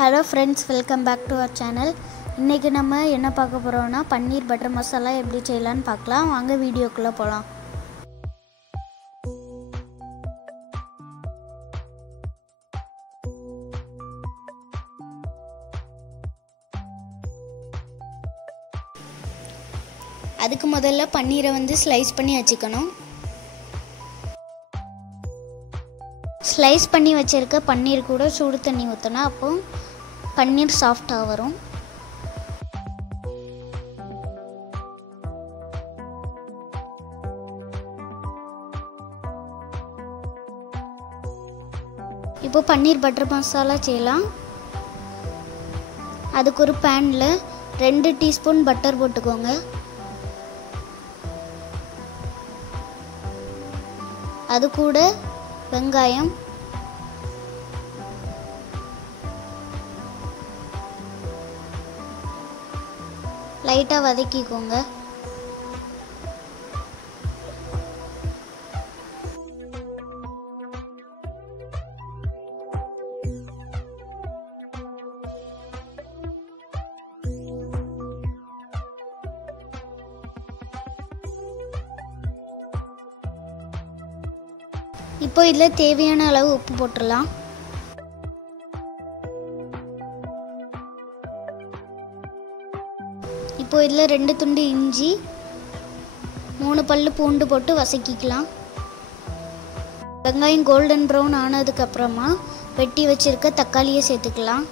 Hello friends, welcome back to our channel. இன்னைக்கு நம்ம என்ன பார்க்க போறோம்னா பன்னீர் பட்டர் மசாலா எப்படி செய்யலாம்னு பார்க்கலாம். வாங்க வீடியோக்குள்ள போலாம். அதுக்கு முதல்ல பன்னீரை ஸ்லைஸ் பண்ணி வச்சுக்கணும். ஸ்லைஸ் பண்ணி வச்சிருக்க பன்னீர் கூட சூடு தண்ணி ஊற்றினா அப்போ பன்னீர் சாஃப்டாக வரும். இப்போ பன்னீர் பட்டர் மசாலா செய்யலாம். அதுக்கு ஒரு பேனில் 2 டீஸ்பூன் பட்டர் போட்டுக்கோங்க. அது கூட வெங்காயம், லைட்டாக வதக்கிக்கோங்க. இப்போ இதில் தேவையான அளவு உப்பு போட்டுடலாம். இப்போ இதில் 2 துண்டு இஞ்சி, 3 பல்லு பூண்டு போட்டு வதக்கிக்கலாம். வெங்காயம் கோல்டன் ப்ரௌன் ஆனதுக்கப்புறமா வெட்டி வச்சிருக்க தக்காளியை சேர்த்துக்கலாம்.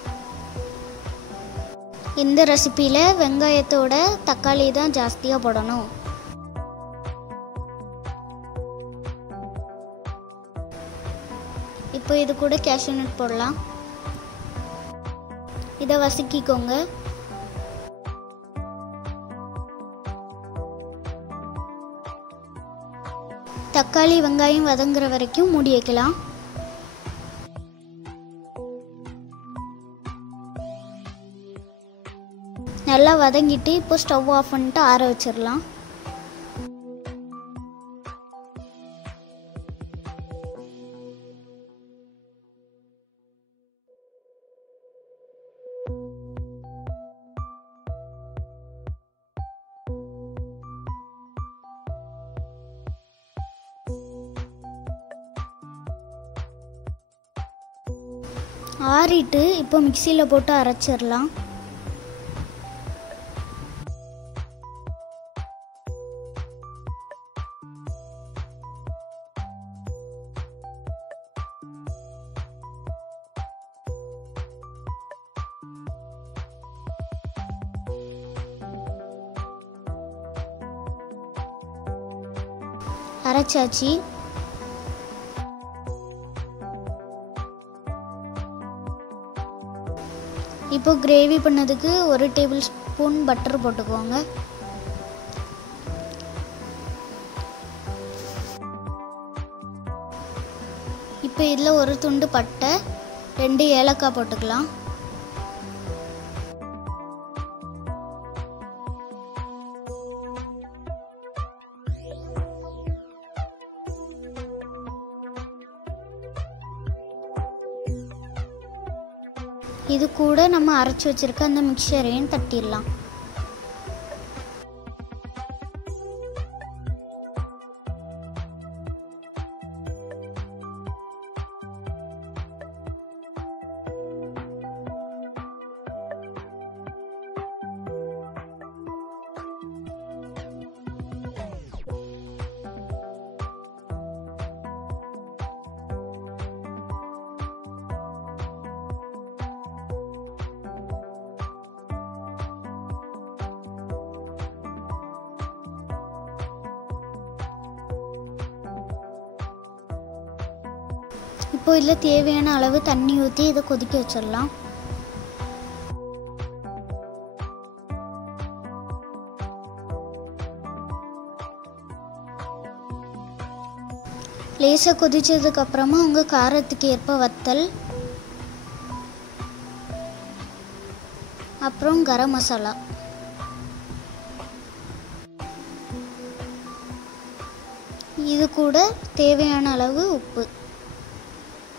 இந்த ரெசிபியில் வெங்காயத்தோட தக்காளி தான் ஜாஸ்தியாக போடணும். இப்போ இது கூட கேஷ்யூ நட் போடலாம். இதை வதக்கிக்கோங்க. தக்காளி வெங்காயம் வதங்குற வரைக்கும் மூடி வைக்கலாம். நல்லா வதங்கிட்டு இப்போ ஸ்டவ் ஆஃப் பண்ணிட்டு ஆற வச்சிடலாம். ஆறிட்டு இப்போ மிக்சியில் போட்டு அரைச்சிடலாம். அரைச்சாச்சு. இப்போ கிரேவி பண்ணதுக்கு 1 டேபிள் ஸ்பூன் பட்டர் போட்டுக்கோங்க. இப்போ இதில் 1 துண்டு பட்டை, 2 ஏலக்காய் போட்டுக்கலாம். இது கூட நம்ம அரைச்சி வச்சிருக்க அந்த மிக்சரையும் தட்டிடலாம். இப்போ இதில் தேவையான அளவு தண்ணி ஊற்றி இதை கொதிக்க வச்சிடலாம். லேசாக கொதிச்சதுக்கப்புறமா உங்கள் காரத்துக்கு ஏற்ப வத்தல், அப்புறம் கரம் மசாலா, இது கூட தேவையான அளவு உப்பு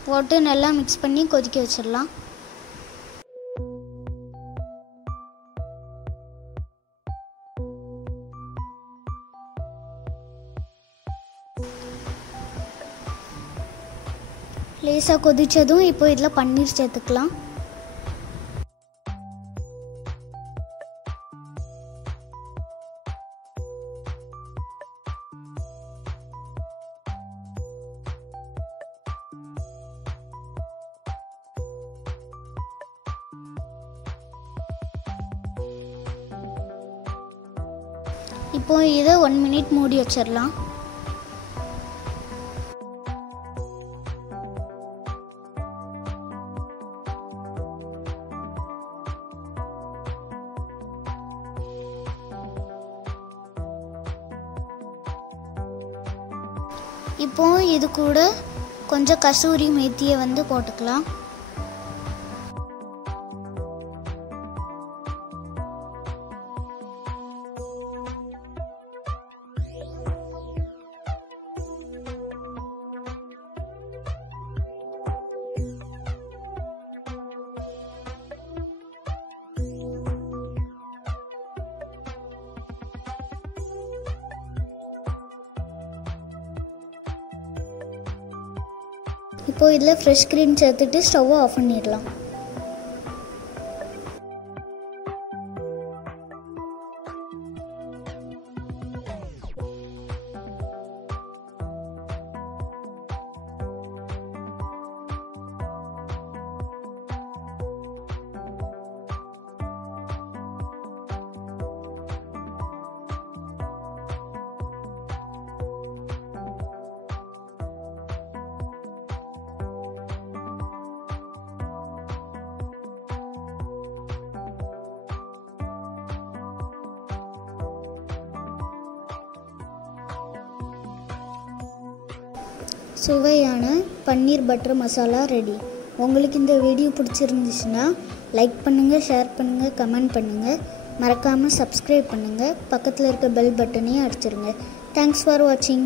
போட்டு நல்லா மிக்ஸ் பண்ணி கொதிக்க வச்சிடலாம். லேசாக கொதிச்சதும் இப்போ இதில் பன்னீர் சேர்த்துக்கலாம். இப்போ இதை 1 மினிட் மூடி வச்சிடலாம். இப்போ இது கூட கொஞ்சம் கசூரி மேத்தியை வந்து போட்டுக்கலாம். இப்போ இதில் ஃப்ரெஷ் க்ரீம் சேர்த்துட்டு ஸ்டவ்வை ஆஃப் பண்ணிடலாம். சுவையான பன்னீர் பட்டர் மசாலா ரெடி. உங்களுக்கு இந்த வீடியோ பிடிச்சிருந்துச்சுன்னா லைக் பண்ணுங்கள், ஷேர் பண்ணுங்கள், கமெண்ட் பண்ணுங்கள். மறக்காமல் சப்ஸ்கிரைப் பண்ணுங்கள். பக்கத்தில் இருக்க பெல் பட்டனையும் அடிச்சிருங்க. தேங்க்ஸ் ஃபார் வாட்சிங்.